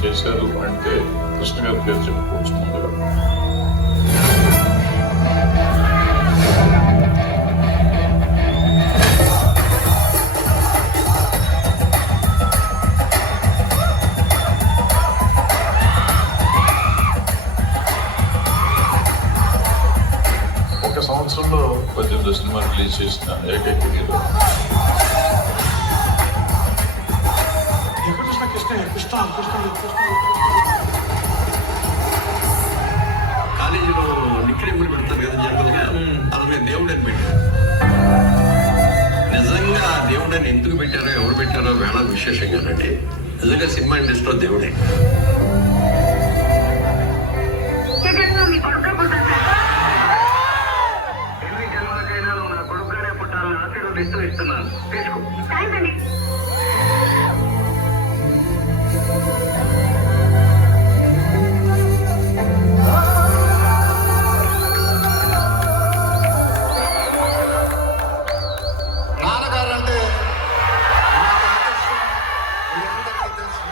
చేశారు అంటే కృష్ణ గారి పేరు చెప్పుకోవచ్చు ముందుగా. ఒక సంవత్సరంలో 18 సినిమాలు రిలీజ్ చేసిన ఏకైక హీరో. కాలేజీలో నిక్కిడెంపులు పెడతారు కదా జనరల్గా, అది మేము దేవుడు అని పెట్టారు. నిజంగా ఆ దేవుడని ఎందుకు పెట్టారో ఎవరు పెట్టారో వేళ విశేషంగానండి. నిజంగా సినిమా ఇండస్ట్రీలో దేవుడే. ఎన్ని జన్మలకైనా నువ్వు నా కొడుకుగానే పుట్టాలని ఆశీర్వదిస్తూ ఇస్తున్నాను. తీసుకో. నాన్నగారు అంటే మీ అందరికీ తెలుసు.